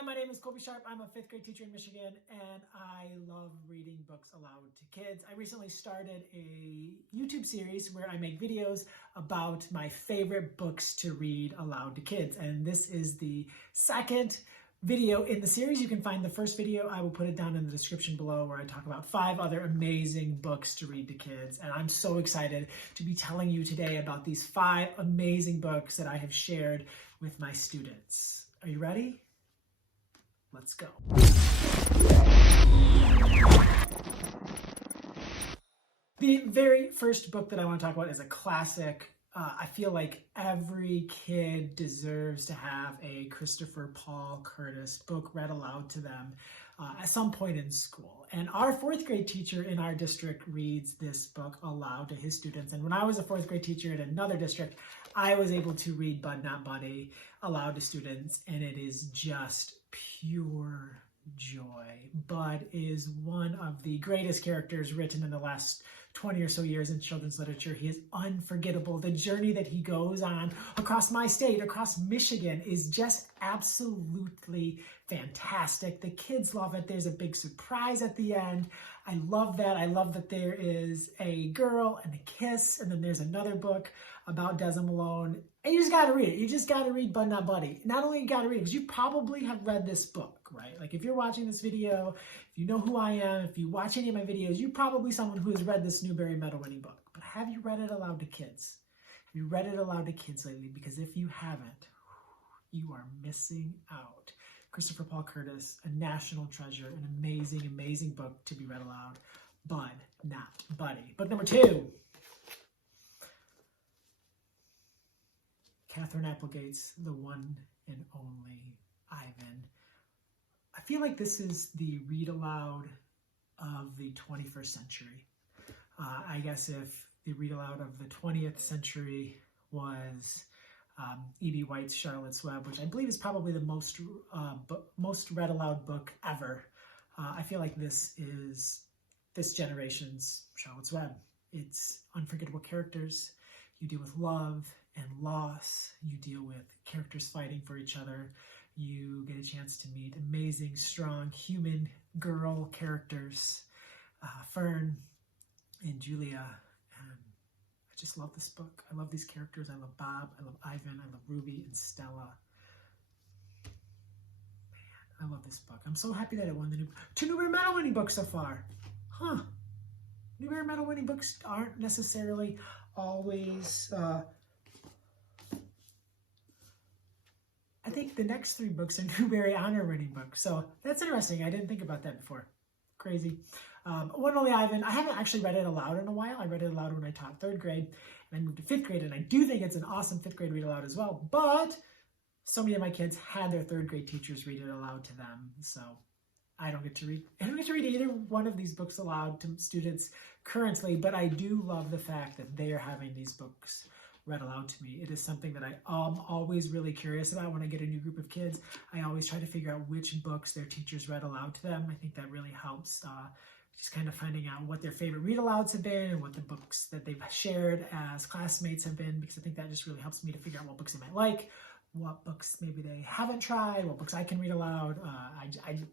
Hi, my name is Colby Sharp. I'm a fifth grade teacher in Michigan, and I love reading books aloud to kids. I recently started a YouTube series where I make videos about my favorite books to read aloud to kids. And this is the second video in the series. You can find the first video. I will put it down in the description below, where I talk about 5 other amazing books to read to kids. And I'm so excited to be telling you today about these 5 amazing books that I have shared with my students. Are you ready? Let's go. The very first book that I want to talk about is a classic. I feel like every kid deserves to have a Christopher Paul Curtis book read aloud to them at some point in school. And our 4th grade teacher in our district reads this book aloud to his students. And when I was a 4th grade teacher in another district, I was able to read Bud Not Buddy aloud to students, and it is just pure joy. Bud is one of the greatest characters written in the last 20 or so years in children's literature. He is unforgettable. The journey that he goes on across my state, across Michigan, is just absolutely fantastic. The kids love it. There's a big surprise at the end. I love that. I love that there is a girl and a kiss, and then there's another book about Desmond Malone. And you just got to read it. You just got to read Bud Not Buddy. Not only you got to read it, because you probably have read this book, right? Like if you're watching this video, if you know who I am, if you watch any of my videos, you're probably someone who has read this Newbery Medal winning book. But have you read it aloud to kids? Have you read it aloud to kids lately? Because if you haven't, you are missing out. Christopher Paul Curtis, a national treasure, an amazing, amazing book to be read aloud. Bud Not Buddy. Book number 2. Katherine Applegate's The One and Only Ivan. I feel like this is the read aloud of the 21st century. I guess if the read aloud of the 20th century was E.B. White's Charlotte's Web, which I believe is probably the most read aloud book ever. I feel like this is this generation's Charlotte's Web. It's unforgettable characters. You deal with love and loss. You deal with characters fighting for each other. You get a chance to meet amazing, strong, human girl characters, Fern and Julia. And I just love this book. I love these characters. I love Bob. I love Ivan. I love Ruby and Stella. Man, I love this book. I'm so happy that it won the 2 Newbery Medal winning books so far. Newbery Medal winning books aren't necessarily always... I think the next 3 books are Newbery Honor winning books. So that's interesting. I didn't think about that before. Crazy. One and Only Ivan. I haven't actually read it aloud in a while. I read it aloud when I taught 3rd grade, and I moved to 5th grade, and I do think it's an awesome 5th grade read aloud as well. But so many of my kids had their 3rd grade teachers read it aloud to them. So I don't get to read either one of these books aloud to students currently, but I do love the fact that they are having these books read aloud to me. It is something that I am always really curious about when I get a new group of kids. I always try to figure out which books their teachers read aloud to them. I think that really helps just kind of finding out what their favorite read alouds have been and what the books that they've shared as classmates have been, because I think that just really helps me to figure out what books they might like, what books maybe they haven't tried, what books I can read aloud.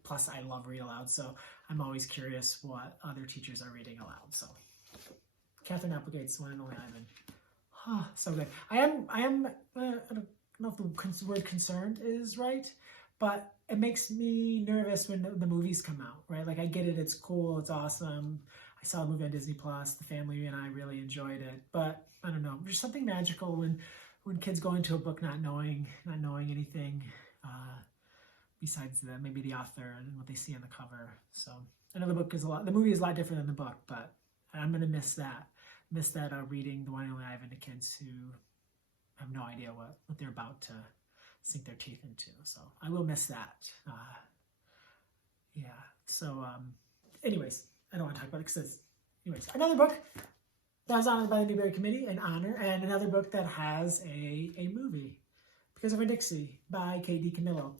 Plus I love read aloud, so I'm always curious what other teachers are reading aloud. So Katherine Applegate's One and Only Ivan. So good. I don't know if the word concerned is right, but it makes me nervous when the movies come out, right? Like I get it, it's cool, it's awesome. I saw the movie on Disney Plus, the family and I really enjoyed it, but I don't know, there's something magical when kids go into a book not knowing anything besides maybe the author and what they see on the cover. So I know the movie is a lot different than the book, but I'm gonna miss that reading The One and Only Ivan to kids who have no idea what they're about to sink their teeth into. So I will miss that. Yeah. So anyways, I don't want to talk about it because anyways, another book that was honored by the Newbery Committee, an honor, and another book that has a movie, Because of Winn-Dixie by K.D. Camillo.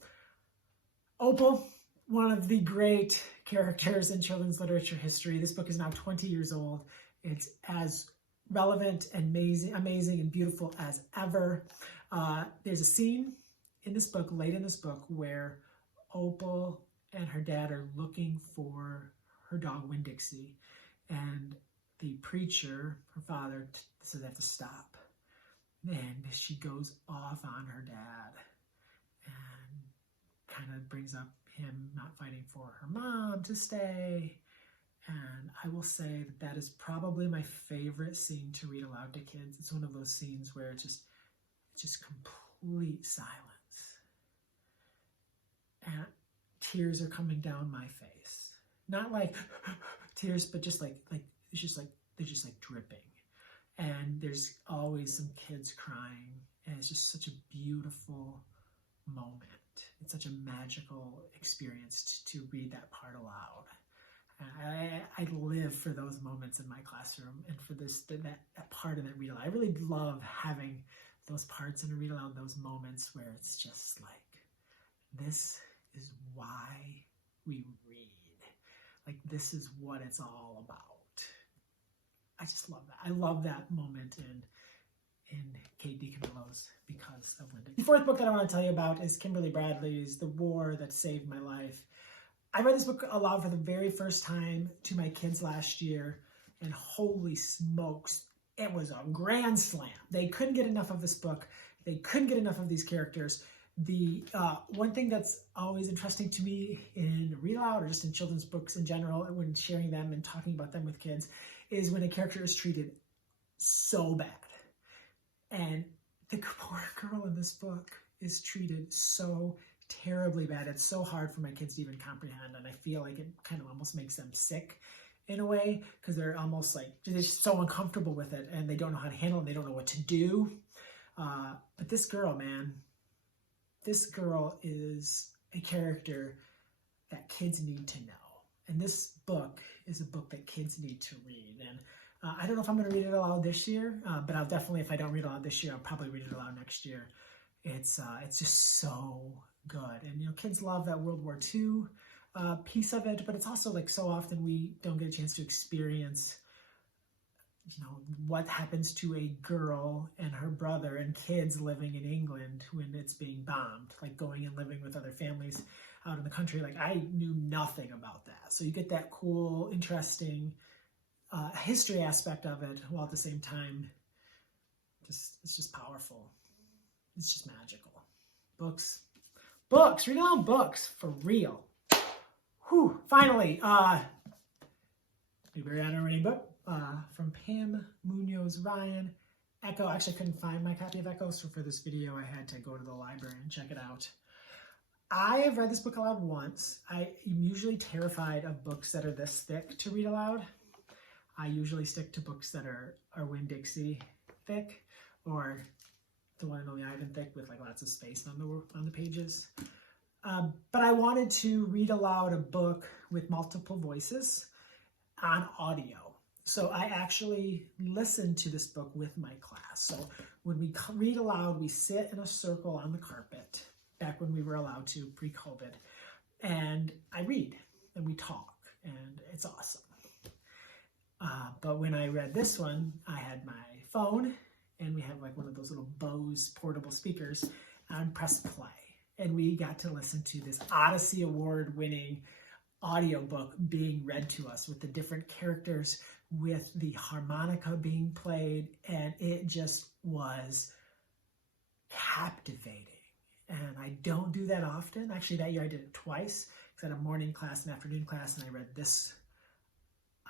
Opal, one of the great characters in children's literature history. This book is now 20 years old. It's as relevant and amazing and beautiful as ever. There's a scene in this book, late in this book, where Opal and her dad are looking for her dog Winn-Dixie, and the preacher, her father, says they have to stop. And she goes off on her dad and kind of brings up him not fighting for her mom to stay. And I will say that that is probably my favorite scene to read aloud to kids. It's one of those scenes where it's just complete silence. And tears are coming down my face. Not like tears, but just like it's just like they're just like dripping. And there's always some kids crying, and it's just such a beautiful moment. It's such a magical experience to read that part aloud. I live for those moments in my classroom, and for that part of that read aloud. I really love having those parts in a read aloud, those moments where it's just like, this is why we read. Like, this is what it's all about. I just love that. I love that moment in Kate DiCamillo's because of Winn-Dixie. The fourth book that I want to tell you about is Kimberly Bradley's The War That Saved My Life. I read this book aloud for the very first time to my kids last year, and holy smokes, it was a grand slam. They couldn't get enough of this book. They couldn't get enough of these characters. The one thing that's always interesting to me in read aloud, or just in children's books in general, when sharing them and talking about them with kids, is when a character is treated so bad. And the poor girl in this book is treated so terribly bad. It's so hard for my kids to even comprehend, and I feel like it kind of almost makes them sick in a way, because they're almost like, they're just so uncomfortable with it, and they don't know how to handle it, and they don't know what to do. But this girl, man, this girl is a character that kids need to know. And this book is a book that kids need to read. And I don't know if I'm going to read it aloud this year, but I'll definitely, if I don't read it aloud this year, I'll probably read it aloud next year. It's just so good. And, you know, kids love that World War II piece of it, but it's also like so often we don't get a chance to experience, you know, what happens to a girl and her brother and kids living in England when it's being bombed, like going and living with other families out in the country. Like, I knew nothing about that. So you get that cool, interesting history aspect of it, while at the same time, it's just powerful. It's just magical. Books, read aloud books, for real. Whew, finally, Newbery Honor Winning book from Pam Munoz Ryan, Echo. Actually, I couldn't find my copy of Echo, so for this video, I had to go to the library and check it out. I have read this book aloud once. I am usually terrified of books that are this thick to read aloud. I usually stick to books that are Winn-Dixie thick, or the one and only Ivan thick with like lots of space on the pages. But I wanted to read aloud a book with multiple voices on audio. So I actually listened to this book with my class. So when we read aloud, we sit in a circle on the carpet, back when we were allowed to pre-COVID, and I read and we talk, and it's awesome. But when I read this one, I had my phone, and we have like one of those little Bose portable speakers, and press play. And we got to listen to this Odyssey Award-winning audiobook being read to us with the different characters, with the harmonica being played, and it just was captivating. And I don't do that often. Actually, that year I did it twice, because I had a morning class and afternoon class, and I read this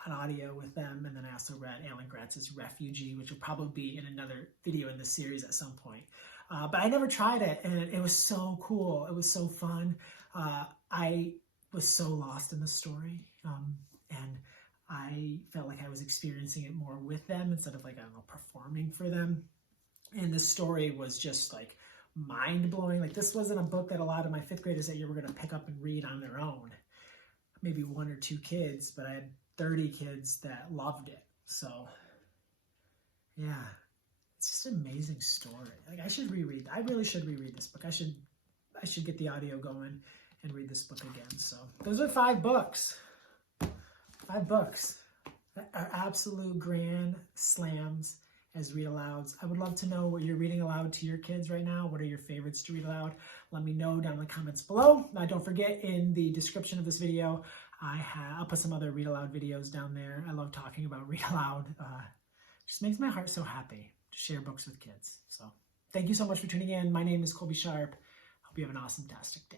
on audio with them, and then I also read Alan Gratz's Refugee, which will probably be in another video in this series at some point. But I never tried it, and it was so cool. It was so fun. I was so lost in the story, and I felt like I was experiencing it more with them instead of, like, I don't know, performing for them. And the story was just like mind-blowing. Like, this wasn't a book that a lot of my fifth graders that year were going to pick up and read on their own. Maybe one or two kids, but I had 30 kids that loved it. So yeah, it's just an amazing story. Like, I should reread. I really should reread this book. I should get the audio going and read this book again. So those are 5 books. 5 books that are absolute grand slams as read alouds. I would love to know what you're reading aloud to your kids right now. What are your favorites to read aloud? Let me know down in the comments below. Now, don't forget, in the description of this video, I'll put some other read aloud videos down there. I love talking about read aloud. Just makes my heart so happy to share books with kids. So thank you so much for tuning in. My name is Colby Sharp. Hope you have an awesome-tastic day.